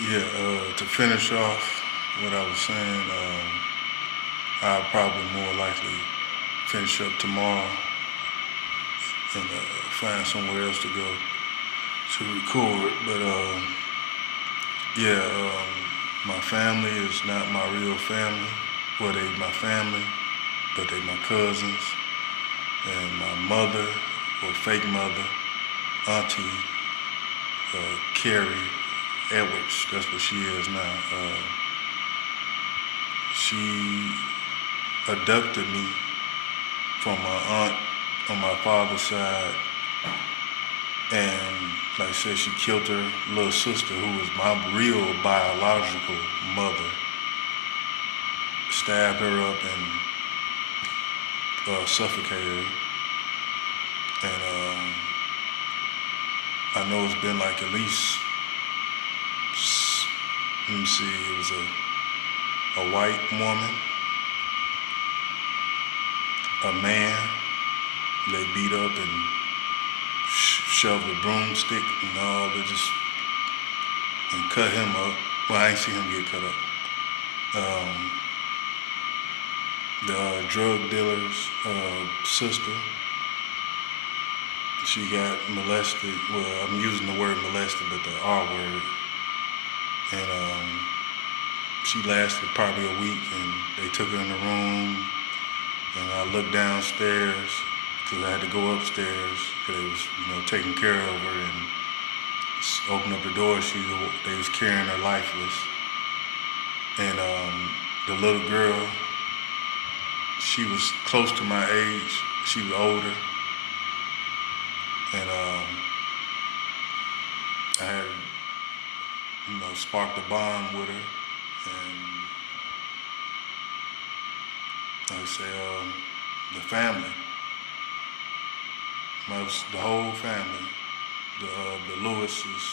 Yeah, to finish off what I was saying, I'll probably more likely finish up tomorrow and find somewhere else to go to record. But yeah, my family is not my real family. Well, they my family, but they my cousins. And my mother, or fake mother, Auntie Carrie Edwards, that's what she is now. She abducted me from my aunt on my father's side, and like I said, she killed her little sister, who was my real biological mother. Stabbed her up and suffocated her. And I know it's been like at least, let me see, it was a white woman, a man they beat up and shoved a broomstick and all, they just, and cut him up. Well, I ain't see him get cut up. The drug dealer's sister, she got molested. Well, I'm using the word molested, but the R word. And she lasted probably a week, and they took her in the room, and I looked downstairs because I had to go upstairs because they was, taking care of her, and opened up the door. They was carrying her lifeless, and the little girl, she was close to my age. She was older, and I had, sparked a bond with her, and like I say, the family, the whole family, the Lewises,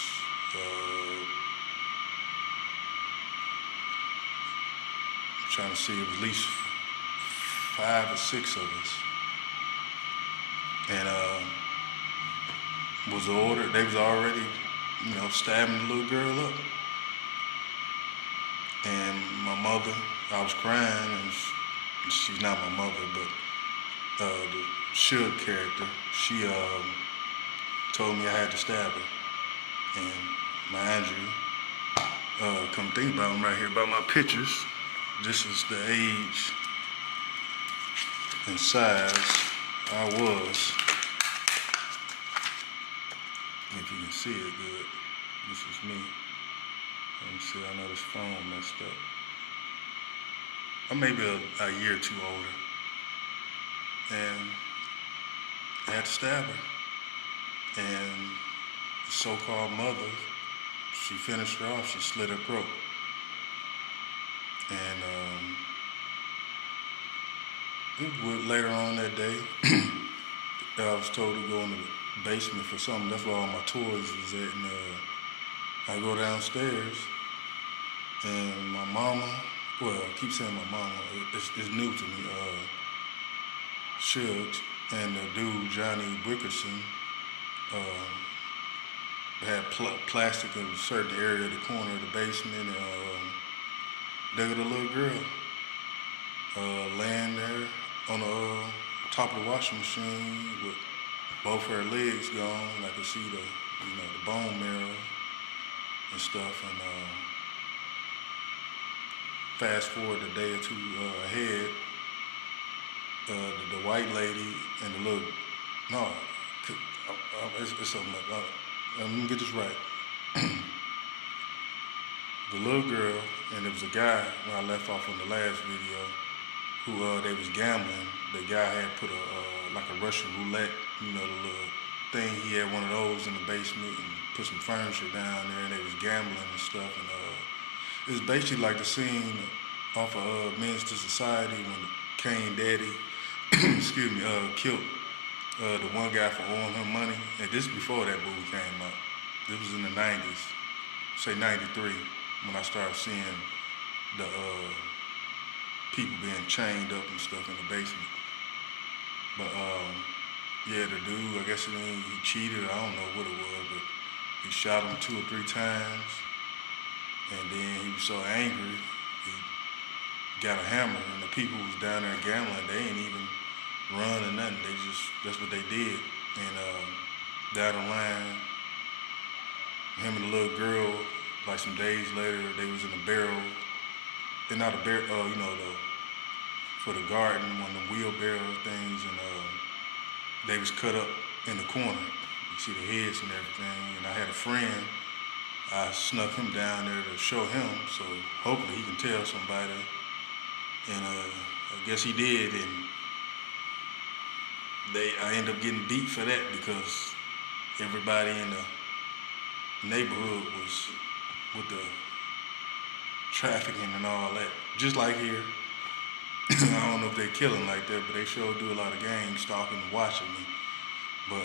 I'm trying to see, it was at least 5 or 6 of us, and was ordered. They was already, stabbing the little girl up, and my mother, I was crying, and she's not my mother, but the Suge character, she told me I had to stab her. And mind you, come think about them right here, about my pictures. This is the age and size I was. If you can see it good, this is me. Let me see, I know this phone messed up. I'm maybe a year or two older. And I had to stab her. And the so-called mother, she finished her off, she slit her throat. And later on that day, I was told to go in the basement for something. That's where all my toys was at. And I go downstairs, and my mama, well, I keep saying my mama, it's new to me, Shugs, and the dude, Johnny Wickerson, had plastic in a certain area of the corner of the basement, and there was a little girl laying there on the top of the washing machine with both her legs gone. I could see the bone marrow and stuff. And fast forward a day or two ahead, the white lady and the little, no, it's something like, let me get this right. The little girl, and there was a guy when I left off on the last video, who they was gambling. The guy had put like a Russian roulette, the little thing. He had one of those in the basement and put some furniture down there, and they was gambling and stuff. And it was basically like the scene off of Menace to Society when Kane Daddy, excuse me, killed the one guy for owing her money. And this before that movie came out. This was in the 90s, say 93, when I started seeing the people being chained up and stuff in the basement. But yeah, the dude, I guess he cheated. I don't know what it was, but he shot him 2 or 3 times. And then he was so angry, he got a hammer, and the people who was down there gambling, they ain't even run or nothing. They just, that's what they did. And down the line, him and the little girl, like some days later, they was in a barrel. They're not a barrel, for the garden, one of the wheelbarrow things, and they was cut up in the corner. You see the heads and everything. And I had a friend. I snuck him down there to show him, so hopefully he can tell somebody. And I guess he did, and I ended up getting beat for that because everybody in the neighborhood was with the trafficking and all that. Just like here. I don't know if they're killing like that, but they sure do a lot of gang stalking and watching me. But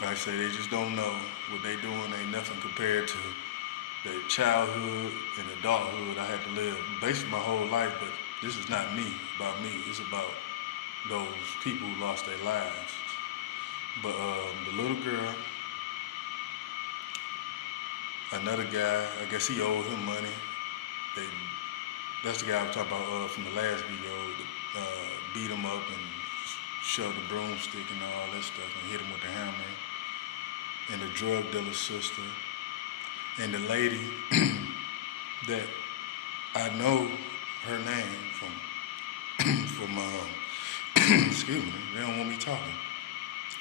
like I say, they just don't know what they doing. Ain't nothing compared to the childhood and adulthood I had to live basically my whole life. But this is not about me. It's about those people who lost their lives. But the little girl, another guy, I guess he owed him money. That's the guy I was talking about from the last video. Beat him up and shoved the broomstick and all that stuff and hit him with the hammer. And the drug dealer's sister. And the lady that I know her name from excuse me, they don't want me talking.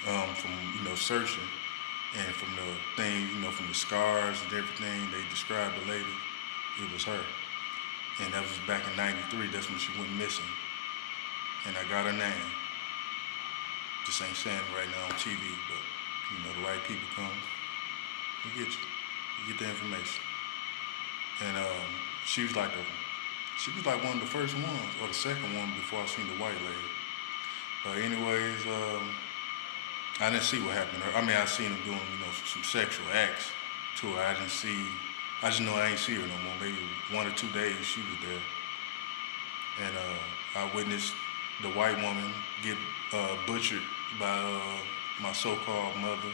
From searching, and from the thing, from the scars and everything they described the lady, it was her. And that was back in '93. That's when she went missing. And I got her name. Just ain't saying it right now on TV, but the right people come, we get you. You get the information. And she was like one of the first ones, or the second one before I seen the white lady. But anyways, I didn't see what happened to her. I mean, I seen him doing, some sexual acts to her. I just know I ain't see her no more. Maybe 1 or 2 days she was there. And I witnessed the white woman get butchered by my so-called mother.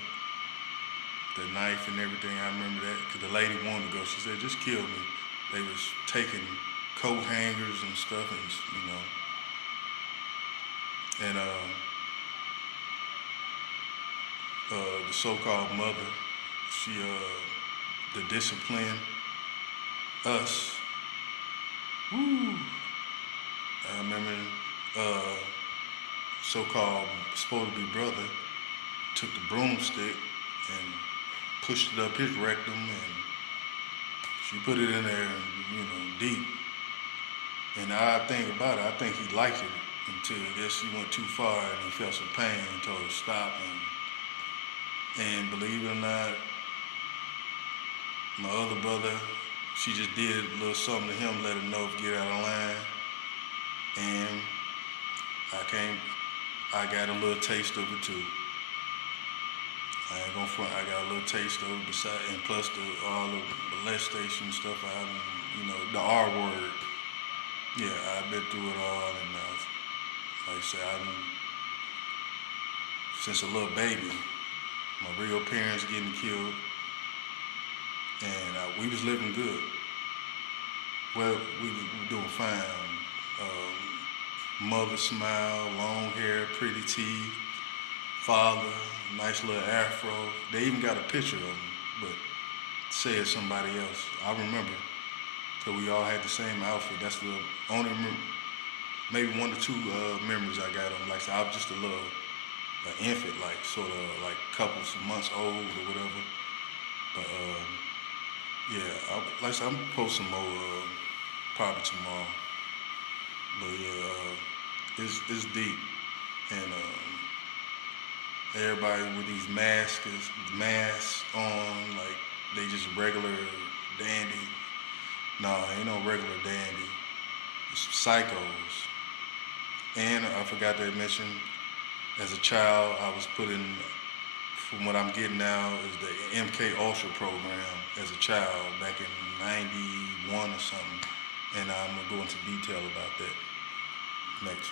The knife and everything, I remember that. Because the lady wanted to go. She said, just kill me. They was taking coat hangers and stuff, and and the so-called mother, she to discipline us. Woo. I remember so-called supposed to be brother took the broomstick and pushed it up his rectum, and she put it in there, deep. And the odd thing about it, I think he liked it until I guess she went too far and he felt some pain and told her to stop. And believe it or not, my other brother, she just did a little something to him, let him know to get out of line. And I got a little taste of it too. I ain't gonna front, I got a little taste of it and plus all the molestation stuff the R word. Yeah, I've been through it all, and like I said, since a little baby, my real parents getting killed, and we was living good. Well, we were doing fine. Mother smile, long hair, pretty teeth, father, nice little afro. They even got a picture of him, but said somebody else. I remember, so we all had the same outfit. That's the only maybe 1 or 2 memories I got of him. Like I said, I was just a little infant, like sort of like couples of months old or whatever. But yeah, like I said, I'm gonna post some more probably tomorrow. But yeah, it's deep, and everybody with these masks on, like they just regular dandy. Nah, ain't no regular dandy. It's psychos. And I forgot to mention, as a child, I was put in, from what I'm getting now, is the MK Ultra program as a child back in '91 or something. And I'm gonna go into detail about that next.